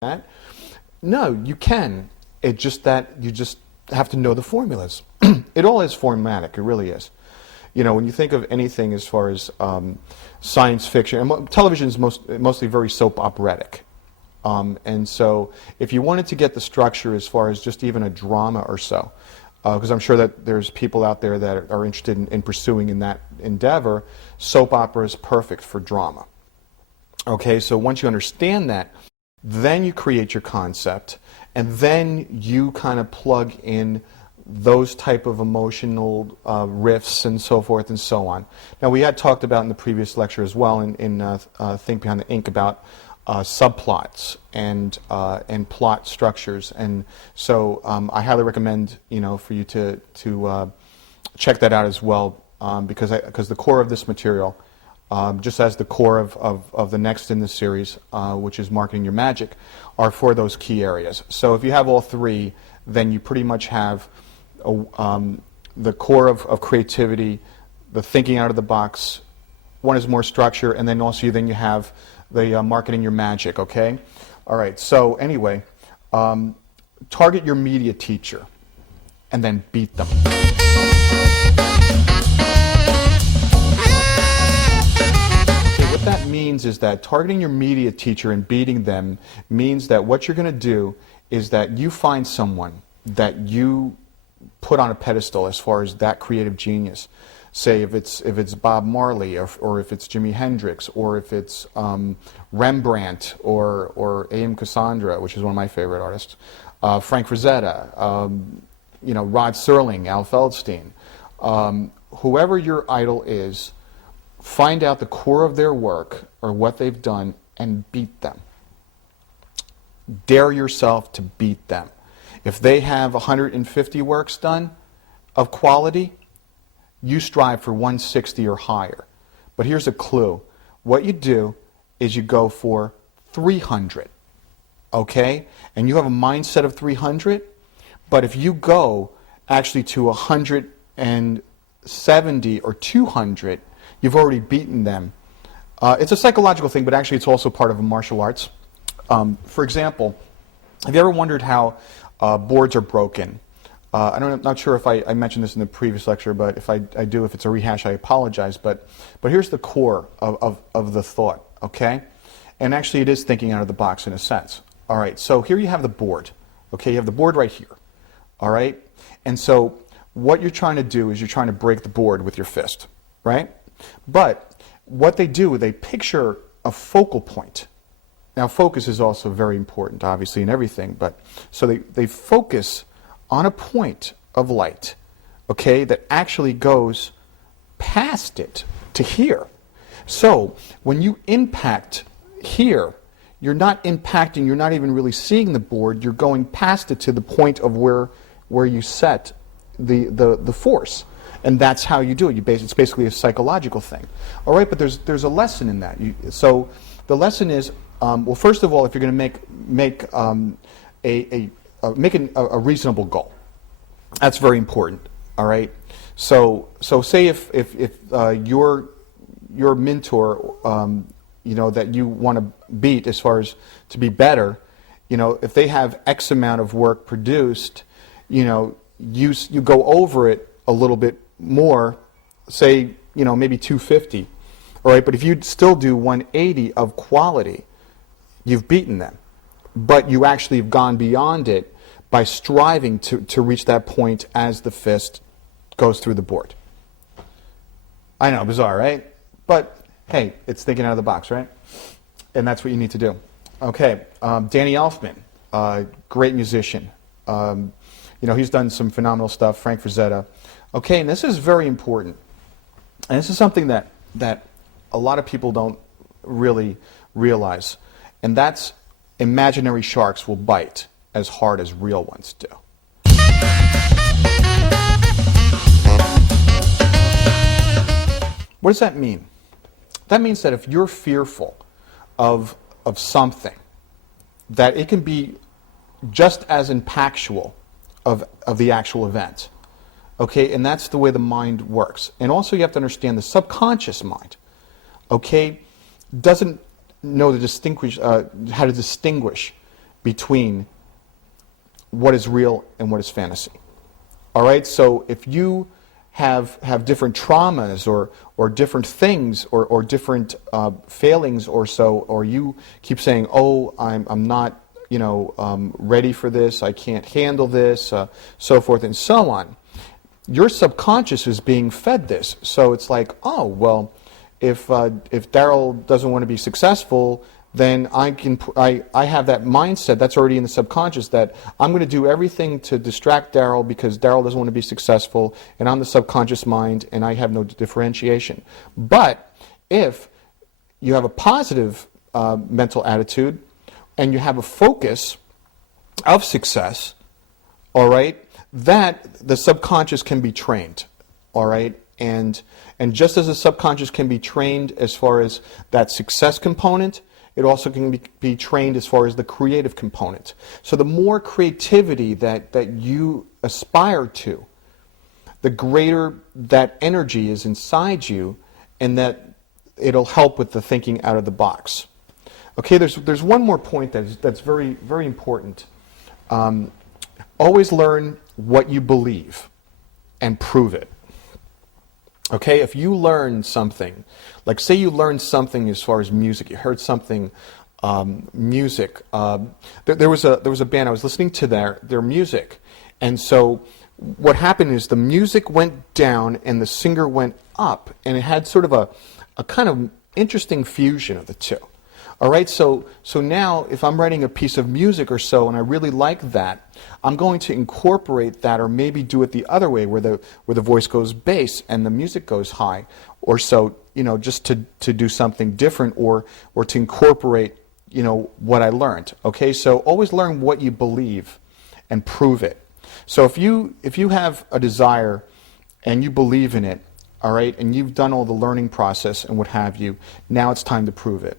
that. No, you can. It's just that you just have to know the formulas. It all is formatic. It really is. You know, when you think of anything as far as science fiction, and television is mostly very soap operatic. And so if you wanted to get the structure as far as just even a drama or so, because I'm sure that there's people out there that are interested in pursuing in that endeavor, soap opera is perfect for drama. Okay, so once you understand that, then you create your concept, and then you kind of plug in those type of emotional riffs and so forth and so on. Now, we had talked about in the previous lecture as well in Think Behind the Ink about subplots and plot structures, and so I highly recommend, you know, for you to check that out as well, because the core of this material, just as the core of the next in this series, which is Marketing Your Magic, are for those key areas. So if you have all three, then you pretty much have the core of creativity, the thinking out of the box. One is more structure, and then also you have the Marketing Your Magic, okay? All right, so anyway, target your media teacher and then beat them. What that means is that targeting your media teacher and beating them means that what you're going to do is that you find someone that you put on a pedestal as far as that creative genius. Say if it's Bob Marley, or if it's Jimi Hendrix, or if it's Rembrandt, or A.M. Cassandra, which is one of my favorite artists, Frank Frazetta, you know, Rod Serling, Al Feldstein, whoever your idol is. Find out the core of their work or what they've done and beat them. Dare yourself to beat them. If they have 150 works done of quality, you strive for 160 or higher. But here's a clue. What you do is you go for 300. Okay? And you have a mindset of 300, but if you go actually to 170 or 200, you've already beaten them. It's a psychological thing, but actually it's also part of martial arts. For example, have you ever wondered how boards are broken? I'm not sure if I mentioned this in the previous lecture, but if I do, if it's a rehash, I apologize. But here's the core of the thought, okay? And actually it is thinking out of the box in a sense. All right, so here you have the board. Okay, you have the board right here. All right? And so what you're trying to do is you're trying to break the board with your fist, right? But what they do, they picture a focal point. Now, focus is also very important, obviously, in everything. But so they focus on a point of light, okay, that actually goes past it to here. So when you impact here, you're not impacting, you're not even really seeing the board. You're going past it to the point of where you set the force. And that's how you do it. It's basically a psychological thing. All right, but there's a lesson in that. So the lesson is, well, first of all, if you're going to make a reasonable goal, that's very important. All right. So say if your mentor, you know, that you want to beat as far as to be better, you know, if they have X amount of work produced, you know, you go over it a little bit more, say, you know, maybe 250, all right, but if you still do 180 of quality, you've beaten them, but you actually have gone beyond it by striving to reach that point as the fist goes through the board. I know, bizarre, right? But hey, it's thinking out of the box, right? And that's what you need to do. Okay, Danny Elfman, great musician. You know, he's done some phenomenal stuff. Frank Frazetta. Okay, and this is very important. And this is something that a lot of people don't really realize. And that's imaginary sharks will bite as hard as real ones do. What does that mean? That means that if you're fearful of something, that it can be just as impactful of the actual event. Okay, and that's the way the mind works. And also you have to understand the subconscious mind, okay, doesn't know how to distinguish between what is real and what is fantasy. All right, so if you have different traumas or different things or different failings or so, or you keep saying, oh, I'm not ready for this, I can't handle this, so forth and so on, your subconscious is being fed this. So it's like, oh, well, if Daryl doesn't want to be successful, then I have that mindset that's already in the subconscious that I'm going to do everything to distract Daryl because Daryl doesn't want to be successful, and I'm the subconscious mind and I have no differentiation. But if you have a positive mental attitude and you have a focus of success, all right, that the subconscious can be trained, all right? And just as the subconscious can be trained as far as that success component, it also can be trained as far as the creative component. So the more creativity that you aspire to, the greater that energy is inside you, and that it'll help with the thinking out of the box. Okay, there's one more point that's very, very important. Always learn what you believe and prove it. Okay, if you learn something, like say you learned something as far as music, you heard something, music. There was a band, I was listening to their music, and so what happened is the music went down and the singer went up, and it had sort of a kind of interesting fusion of the two. All right, so now if I'm writing a piece of music or so and I really like that, I'm going to incorporate that, or maybe do it the other way where the voice goes bass and the music goes high, or so, just to do something different, or to incorporate what I learned. Okay, so always learn what you believe and prove it. So if you have a desire and you believe in it, all right, and you've done all the learning process and what have you, now it's time to prove it.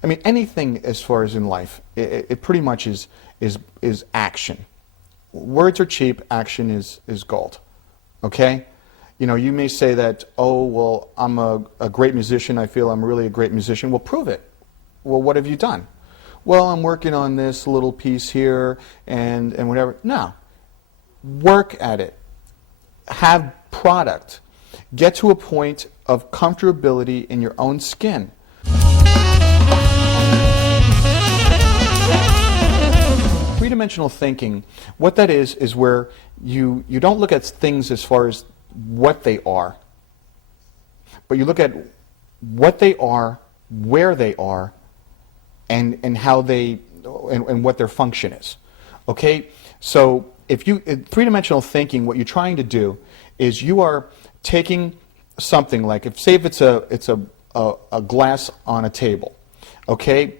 I mean, anything as far as in life, it pretty much is action. Words are cheap, action is gold. Okay? You may say that, oh, well, I'm a great musician, I feel I'm really a great musician. Well, prove it. Well, what have you done? Well, I'm working on this little piece here and whatever. No. Work at it. Have product. Get to a point of comfortability in your own skin. Three-dimensional thinking, what that is where you don't look at things as far as what they are, but you look at what they are, where they are, and how they and what their function is. Okay, so in three-dimensional thinking, what you're trying to do is you are taking something like, if it's a glass on a table. Okay,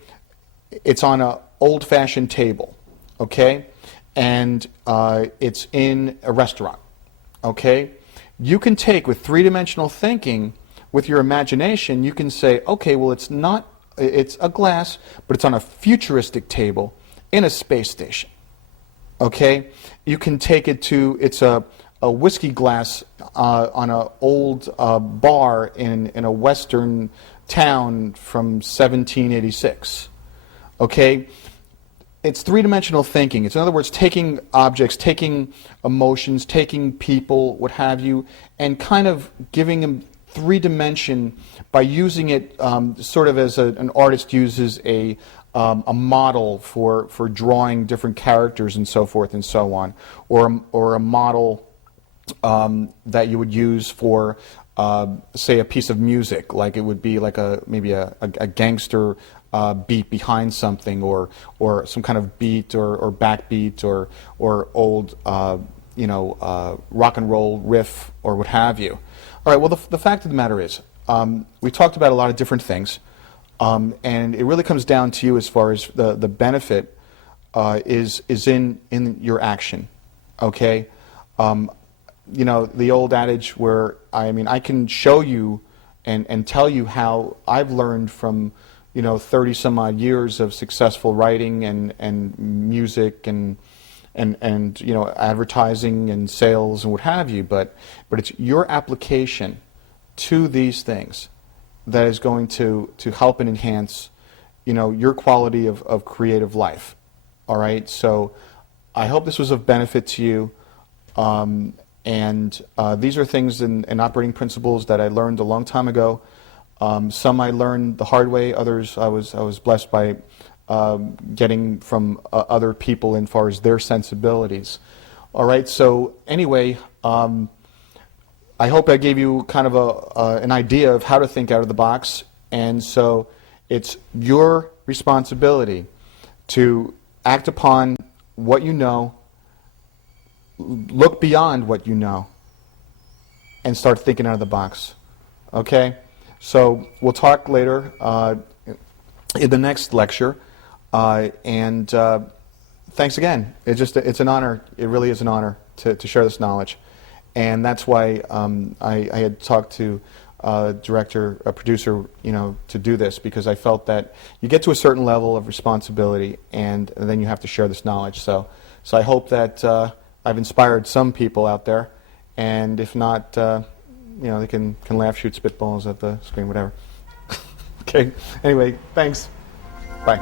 it's on an old-fashioned table. Okay, and it's in a restaurant. Okay, you can take, with three-dimensional thinking, with your imagination, you can say, okay, well, it's a glass, but it's on a futuristic table in a space station. Okay, you can take it to, it's a whiskey glass on an old bar in a western town from 1786. Okay. It's three-dimensional thinking. It's, in other words, taking objects, taking emotions, taking people, what have you, and kind of giving them three-dimension by using it sort of as an artist uses a model for drawing different characters and so forth and so on, or a model that you would use for, say, a piece of music, like it would be like maybe a gangster beat behind something, or some kind of beat or backbeat or old rock and roll riff or what have you. All right. Well, the fact of the matter is, we talked about a lot of different things, and it really comes down to you as far as the benefit is in your action. Okay. The old adage where I can show you and tell you how I've learned from 30 some odd years of successful writing and music and advertising and sales and what have you, but it's your application to these things that is going to help and enhance your quality of creative life. All right, so I hope this was of benefit to you. These are things and operating principles that I learned a long time ago. Some I learned the hard way. Others I was blessed by getting from other people as far as their sensibilities. All right. So anyway, I hope I gave you kind of an idea of how to think out of the box. And so it's your responsibility to act upon what you know, look beyond what you know, and start thinking out of the box. Okay? So we'll talk later in the next lecture. Thanks again. It's an honor. It really is an honor to share this knowledge. And that's why I had talked to a producer, to do this, because I felt that you get to a certain level of responsibility, and then you have to share this knowledge. So I hope that I've inspired some people out there, and if not, they can laugh, shoot spitballs at the screen, whatever. Okay. Anyway, thanks. Bye.